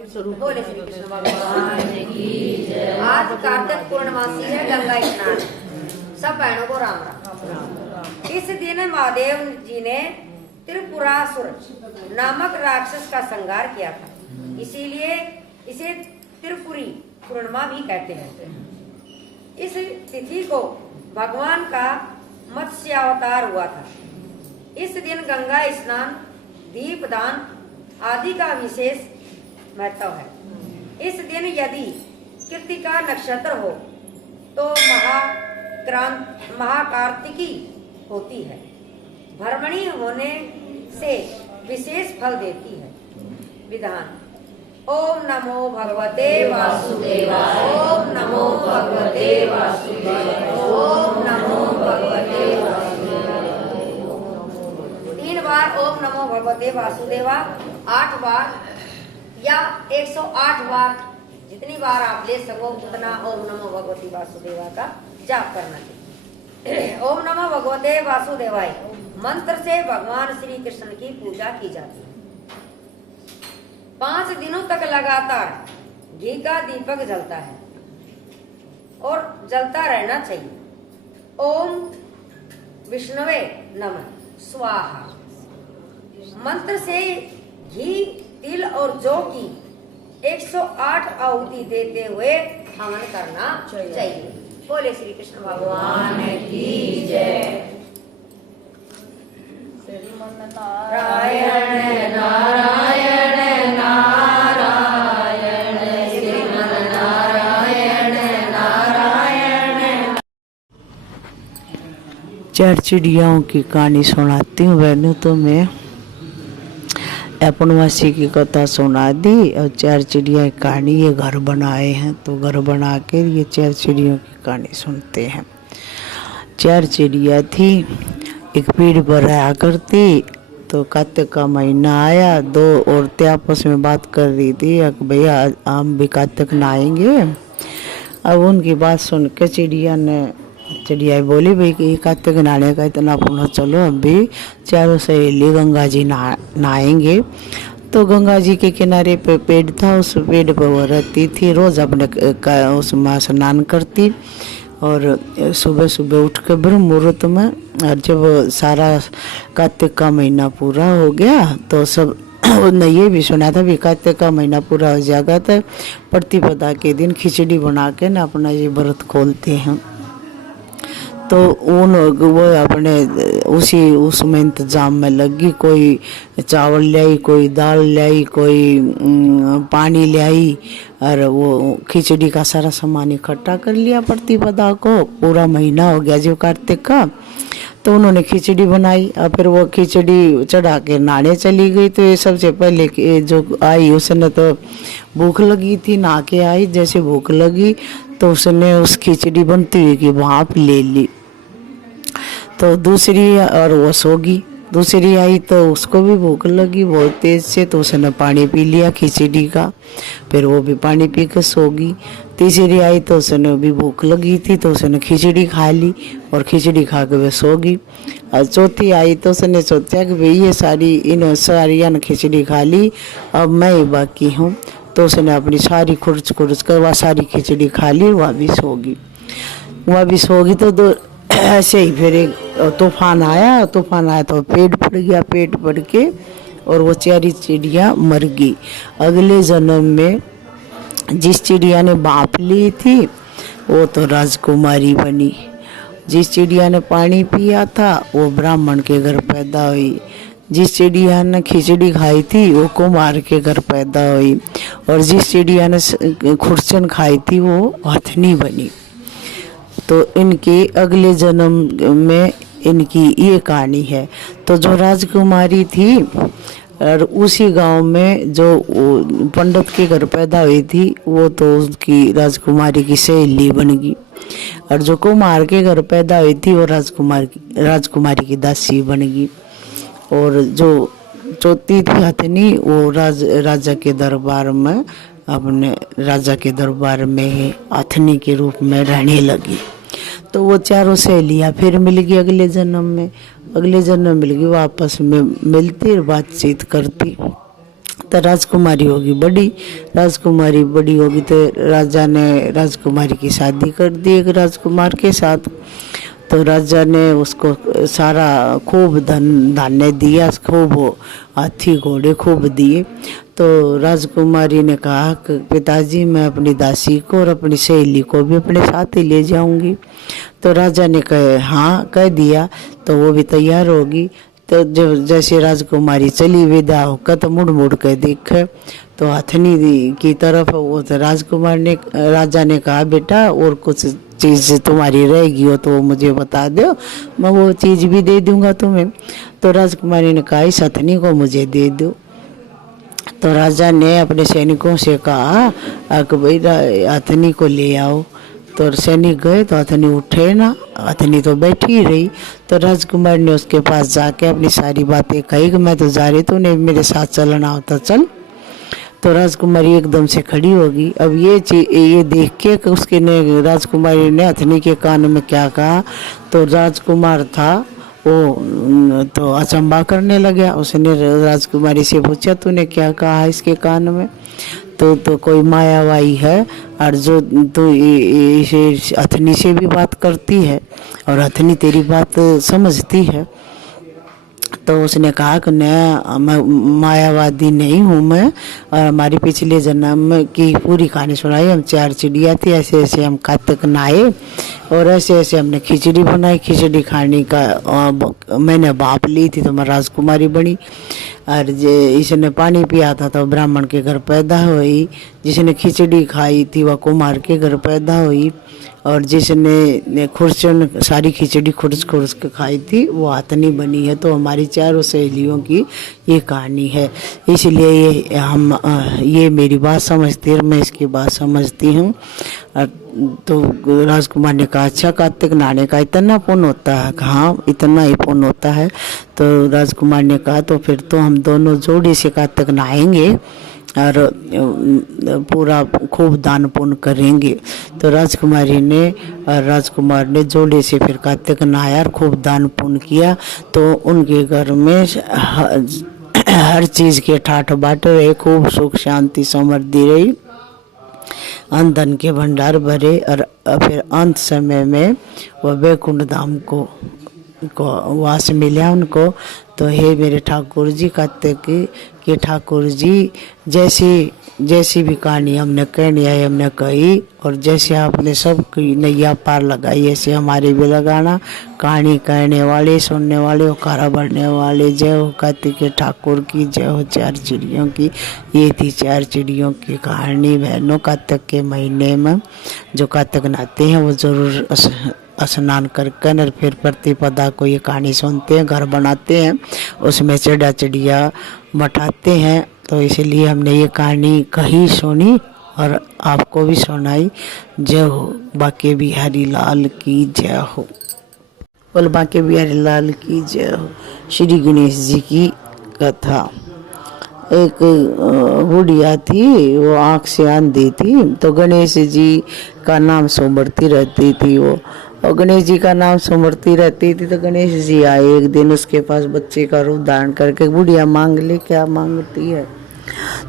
बोले श्री कृष्ण भगवान की जय। आज कार्तिक पूर्णमासी है, गंगा स्नान। सब बहनों को राम राम। इस दिन महादेव जी ने त्रिपुरासुर नामक राक्षस का संहार किया था, इसीलिए इसे त्रिपुरी पूर्णिमा भी कहते हैं। इस तिथि को भगवान का मत्स्यावतार हुआ था। इस दिन गंगा स्नान, दीपदान आदि का विशेष महत्व है। इस दिन यदि कृतिका नक्षत्र हो तो महाकार्तिकी होती है। भ्रमणी होने से विशेष फल देती है। विधान: ओम नमो भगवते वासुदेवाय। ओम नमो भगवते वासुदेवाय। ओम नमो भगवते वासुदेवाय। 3 बार ओम नमो भगवते वासुदेवा, 8 बार या 108 बार, जितनी बार आप ले सको उतना ओम नमो भगवते वासुदेवा का जाप करना चाहिए। ओम नमो भगवते वासुदेवाय मंत्र से भगवान श्री कृष्ण की पूजा की जाती है। 5 दिनों तक लगातार घी का दीपक जलता है और जलता रहना चाहिए। ओम विष्णुवे नमः स्वाहा मंत्र से घी, तिल और जौ की 108 आहुति देते हुए हवन करना चाहिए। बोले श्री कृष्ण भगवान की जय। नारायण नारायण नारायण श्रीमन्नारायण नारायण। 4 चिड़ियाओं की कहानी सुनाती हूँ बहनों। तो मैं पूर्णमासी की कथा सुना दी और 4 चिड़िया की कहानी। ये घर बनाए हैं तो घर बना के ये 4 चिड़ियों की कहानी सुनते हैं। 4 चिड़िया थी, एक पेड़ पर रहा करती। तो कार्तिक का महीना आया, 2 औरतें आपस में बात कर रही थी कि भैया हम भी कार्तिक नहाएंगे। अब उनकी बात सुन के चिड़िया बोली भाई कि कार्तिक नहाने का इतना पुण्य, चलो अब भी चारों सहेली गंगा जी नहाएंगे। तो गंगा जी के किनारे पे पेड़ था, उस पेड़ पर वो रहती थी, रोज़ अपने उसमें स्नान करती। और सुबह सुबह उठ के ब्रह्म मुहूर्त में, और जब सारा कार्तिक का महीना पूरा हो गया तो सब ने ये भी सुना था भी कार्तिक का महीना पूरा हो जाएगा तो प्रतिपदा के दिन खिचड़ी बना के ना अपना ये व्रत खोलते हैं। तो वो अपने उसमें इंतजाम में लगी। कोई चावल लाई, कोई दाल लाई, कोई पानी लाई, और वो खिचड़ी का सारा सामान इकट्ठा कर लिया प्रतिपदा को। पूरा महीना हो गया जो कार्तिक का, तो उन्होंने खिचड़ी बनाई और फिर वो खिचड़ी चढ़ा के नहाने चली गई। तो ये सबसे पहले जो आई उसने तो भूख लगी थी, नहा के आई, जैसे भूख लगी तो उसने उस खिचड़ी बनती हुई की भाप ले ली। तो दूसरी और वो सोगी, दूसरी आई तो उसको भी भूख लगी बहुत तेज से, तो उसने पानी पी लिया खिचड़ी का, फिर वो भी पानी पी के सोगी। तीसरी आई तो उसने भी भूख लगी थी तो उसने खिचड़ी खा ली और खिचड़ी खा के वो सोगी। और चौथी आई तो उसने सोचा कि भाई ये सारी खिचड़ी खा ली, अब मैं ही बाकी हूँ। तो उसने अपनी सारी खुर्च कर वह सारी खिचड़ी खा ली, वह भी सोगी। तो ऐसे ही फिर एक तूफान आया तो पेड़ पड़ के और वो 4 चिड़िया मर गई। अगले जन्म में जिस चिड़िया ने भाप ली थी वो तो राजकुमारी बनी। जिस चिड़िया ने पानी पिया था वो ब्राह्मण के घर पैदा हुई। जिस चिड़िया ने खिचड़ी खाई थी वो कुमार के घर पैदा हुई। और जिस चिड़िया ने खुरचन खाई थी वो हथनी बनी। तो इनके अगले जन्म में इनकी ये कहानी है। तो जो राजकुमारी थी और उसी गांव में जो पंडित के घर पैदा हुई थी वो तो उसकी राजकुमारी की सहेली बन गई। और जो कुमार के घर पैदा हुई थी वो राजकुमारी की दासी बन गई। और जो चौथी थी हथनी वो राजा के दरबार में, अपने राजा के दरबार में हथनी के रूप में रहने लगी। तो वो चारों सहेलियाँ फिर मिल गई अगले जन्म में मिल गई, वो आपस में मिलती और बातचीत करती। तो राजकुमारी होगी बड़ी। राजकुमारी बड़ी होगी तो राजा ने राजकुमारी की शादी कर दी एक राजकुमार के साथ। तो राजा ने उसको सारा खूब धन धान्य दिया, खूब हाथी घोड़े खूब दिए। तो राजकुमारी ने कहा कि पिताजी मैं अपनी दासी को और अपनी सहेली को भी अपने साथ ही ले जाऊंगी। तो राजा ने कहे हाँ कह दिया, तो वो भी तैयार होगी। तो जब जैसे राजकुमारी चली विदा होकर तो मुड़ मुड़ के देखे तो हथनी की तरफ वो तो राजा ने कहा बेटा और कुछ चीज़ तुम्हारी रहेगी हो तो मुझे बता दो, मैं वो चीज़ भी दे दूंगा तुम्हें। तो राजकुमारी ने कहा इस हथनी को मुझे दे दो। तो राजा ने अपने सैनिकों से कहा कि भाई हथनी को ले आओ। तो सैनिक गए तो हथनी उठे ना, हथनी तो बैठी ही रही। तो राजकुमार ने उसके पास जाके अपनी सारी बातें कही कि मैं तो जा रही, तूने मेरे साथ चलना होता चल। तो राजकुमारी एकदम से खड़ी होगी। अब ये देख के कि उसके ने राजकुमारी ने हथनी के कान में क्या कहा, तो राजकुमार था वो तो अचंबा करने लगा। उसने राजकुमारी से पूछा तूने क्या कहा इसके कान में? तो कोई मायावाई है और जो तू इसे हथनी से भी बात करती है और हथनी तेरी बात समझती है। तो उसने कहा कि मैं मायावादी नहीं हूँ मैं, और हमारी पिछले जन्म की पूरी कहानी सुनाई। हम 4 चिड़िया थी, ऐसे ऐसे हम कातक नहाए और ऐसे ऐसे हमने खिचड़ी बनाई। खिचड़ी खाने का मैंने भाप ली थी तो मैं राजकुमारी बनी। और इसने पानी पिया था तो ब्राह्मण के घर पैदा हुई। जिसने खिचड़ी खाई थी वह कुमार के घर पैदा हुई। और जिसने खुर्चन सारी खिचड़ी खुर्च खुर्च के खाई थी वो हथनी बनी है। तो हमारी चारों सहेलियों की ये कहानी है। इसलिए ये मेरी बात समझती है, मैं इसकी बात समझती हूँ। तो राजकुमार ने कहा अच्छा कार्तिक नहाने का इतना पुण्य होता है? हाँ इतना ही पुण्य होता है। तो राजकुमार ने कहा तो फिर तो हम दोनों जोड़ी से कार्तिक नहाएंगे और पूरा खूब दान पुण्य करेंगे। तो राजकुमार ने जोड़े से फिर कार्तिक नहाया और खूब दान पुण्य किया। तो उनके घर में हर चीज़ के ठाठ बाट रहे, खूब सुख शांति समृद्धि रही, अन्न धन के भंडार भरे। और फिर अंत समय में वह वैकुंठ धाम को वास मिला उनको। तो हे मेरे ठाकुर जी कहते कि ठाकुर जी जैसी भी कहानी हमने कहनी है हमने कही, और जैसे आपने सबकी नैया पार लगाई ऐसे हमारे भी लगाना। कहानी कहने वाले सुनने वाले उकारा भरने वाले जय हो कार्तिक के ठाकुर की जय हो। 4 चिड़ियों की ये थी 4 चिड़ियों की कहानी बहनों। कार्तिक के महीने में जो कार्तिक नहाते हैं वो जरूर स्नान करके और फिर प्रतिपदा को ये कहानी सुनते हैं, घर बनाते हैं, उसमें चिड़िया मटाते हैं। तो इसलिए हमने ये कहानी कही सुनी और आपको भी सुनाई। जय हो बांके बिहारी लाल की जय हो। बोल बांके बिहारी लाल की जय हो। श्री गणेश जी की कथा। एक बुढ़िया थी, वो आँख से अंधी थी। तो गणेश जी का नाम सुमरती रहती थी वो, और गणेश जी का नाम सुमरती रहती थी। तो गणेश जी आए एक दिन उसके पास बच्चे का रूप धारण करके। बुढ़िया मांग ले, क्या मांगती है?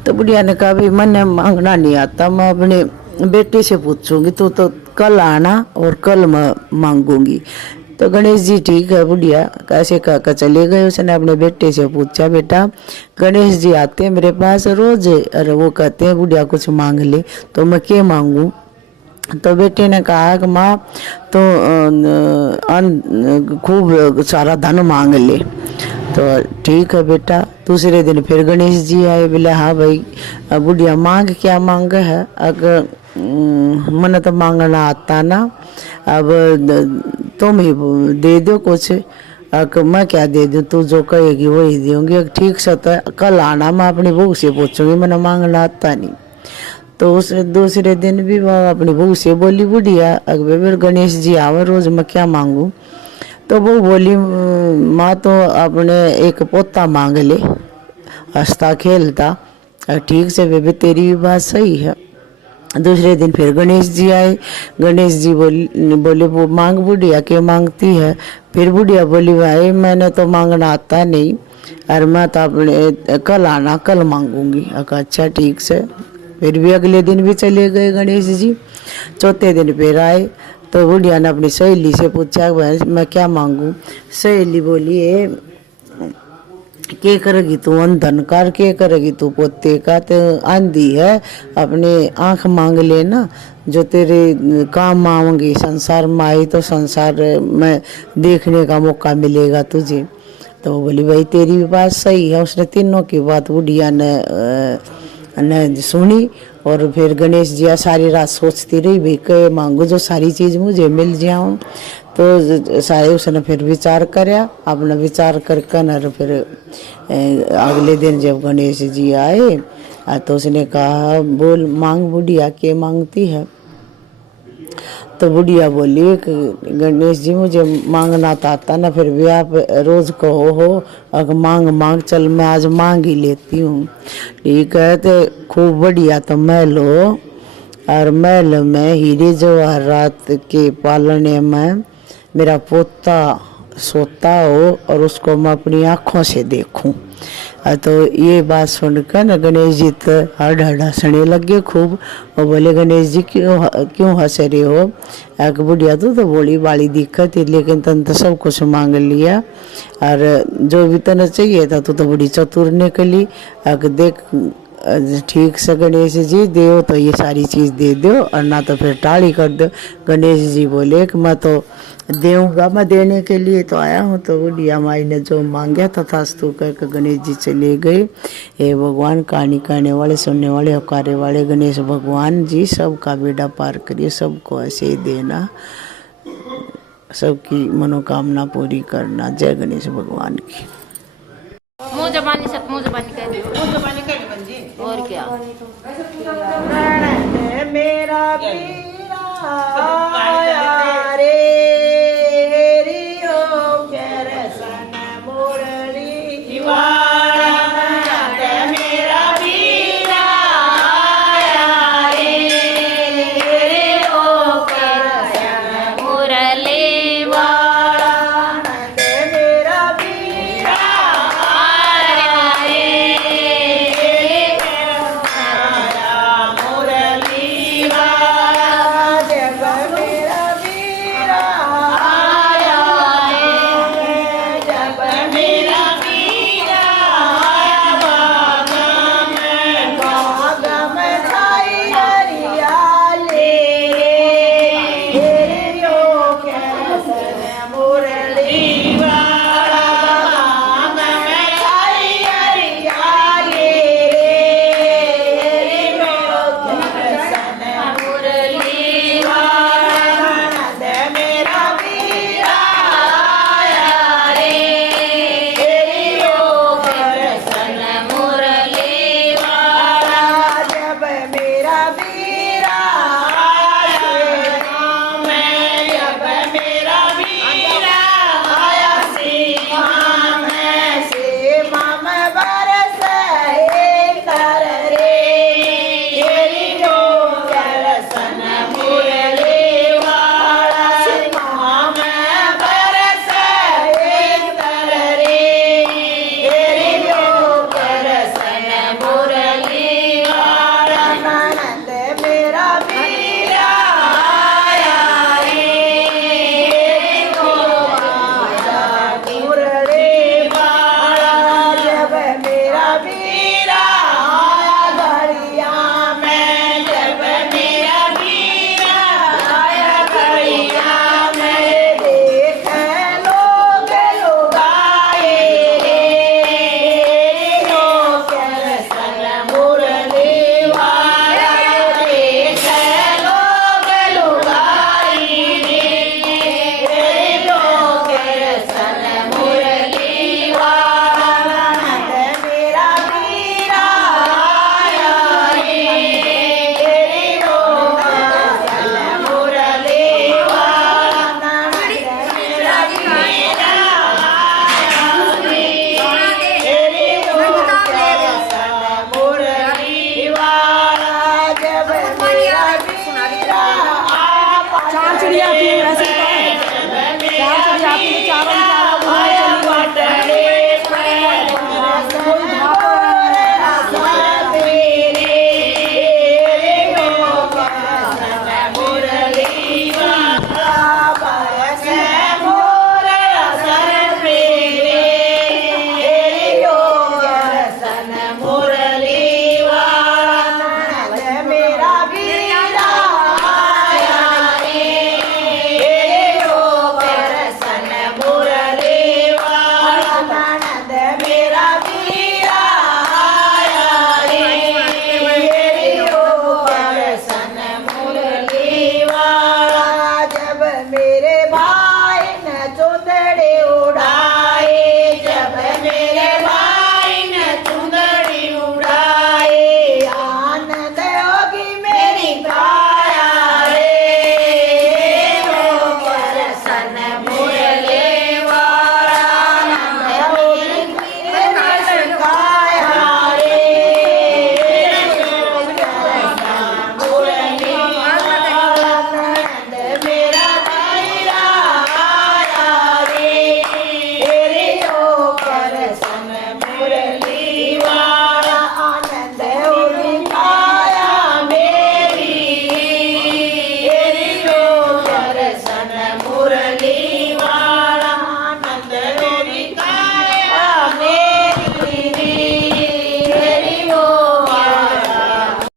तो बुढ़िया ने कहा भाई मैंने मांगना नहीं आता, मैं अपने बेटे से पूछूंगी, तो कल आना और कल मैं मांगूंगी। तो गणेश जी ठीक है बुढ़िया कैसे कहकर चले गए। उसने अपने बेटे से पूछा बेटा गणेश जी आते हैं मेरे पास रोज, अरे वो कहते हैं बुढ़िया कुछ मांग ले, तो मैं क्या मांगू? तो बेटे ने कहा कि माँ तो खूब सारा धन मांग ले। तो ठीक है बेटा। दूसरे दिन फिर गणेश जी आए, बोले हाँ भाई बुढ़िया मांग क्या मांग है? अगर मन तो मांगना आता ना, अब तुम ही दे दो कुछ। मैं क्या दे दूँ, तू जो कहेगी वही दूंगी। ठीक से तो कल आना, मैं अपनी बहू से पूछूंगी, मैंने मांगना आता नहीं। तो उस दूसरे दिन भी वह अपनी बहू से बोली बुढ़िया अगर फिर गणेश जी आवे रोज मैं क्या मांगू? तो वो बोली माँ तो अपने एक पोता मांग ले, हंसता खेलता। ठीक से बेबे तेरी भी बात सही है। दूसरे दिन फिर गणेश जी आए। गणेश जी बोले वो मांग बुढ़िया के मांगती है? फिर बुढ़िया बोली भाई मैंने तो मांगना आता नहीं। और मैं तो अपने कल आना, कल मांगूंगी। अका अच्छा ठीक से। फिर भी अगले दिन भी चले गए गणेश जी। चौथे दिन फिर आए तो बुढ़िया ने अपनी सहेली से पूछा मैं क्या मांगू। सहेली बोली के करेगी तू अंधन कर, के करेगी तू पोते का, तो आंधी है अपने आंख मांग लेना, जो तेरे काम आवेंगी संसार में आई तो संसार में देखने का मौका मिलेगा तुझे। तो वो बोली भाई तेरी भी बात सही है। उसने तीनों की बात बुढ़िया ने सुनी और फिर गणेश जी सारी रात सोचती रही भाई के मांगू जो सारी चीज़ मुझे मिल जाऊँ। तो सारे उसने फिर विचार करया, अपना विचार करके न फिर अगले दिन जब गणेश जी आए तो उसने कहा बोल मांग बुढ़िया के मांगती है। तो बुढ़िया बोली गणेश जी मुझे मांगना तो आता ना, फिर भी आप रोज कहो हो अगर मांग मांग, चल मैं आज मांग ही लेती हूँ। ठीक है। तो खूब बढ़िया तो महल हो और महल में हीरे जवाहरात के पालने में मेरा पोता सोता हो और उसको मैं अपनी आँखों से देखूं। तो ये बात सुनकर न गणेश जी तो हड़ हंसने लगे खूब और बोले गणेश जी क्यों हंस रहे हो। एक बुढ़िया तो बोली बाली दिक्कत थी लेकिन तन तो सब कुछ मांग लिया और जो भी तने चाहिए था तो बड़ी चतुर निकली। देख ठीक से गणेश जी दो तो ये सारी चीज़ दे दो और ना तो फिर टाली कर दो। गणेश जी बोले कि मैं तो देऊंगा, मैं देने के लिए तो आया हूँ। तो बुढ़िया माई ने जो मांगा तथास्तु कहकर गणेश जी चले गए। हे भगवान, कहानी कहने वाले, सुनने वाले, हकारे वाले गणेश भगवान जी सबका बेड़ा पार करिए, सबको ऐसे ही देना, सबकी मनोकामना पूरी करना। जय गणेश भगवान की। मुँह जबानी सत मुँह जबानी कह दियो, मुँह जबानी कह दियो बंजी। और क्या मेरा पीरा आया रे रियो केरे सन मुरली दीवारा मेरा पीरा आया रे रियो केरे सन मुरली वाला मेरा पीरा चिड़िया थी वैसे तो 4 चिड़िया थी, चारों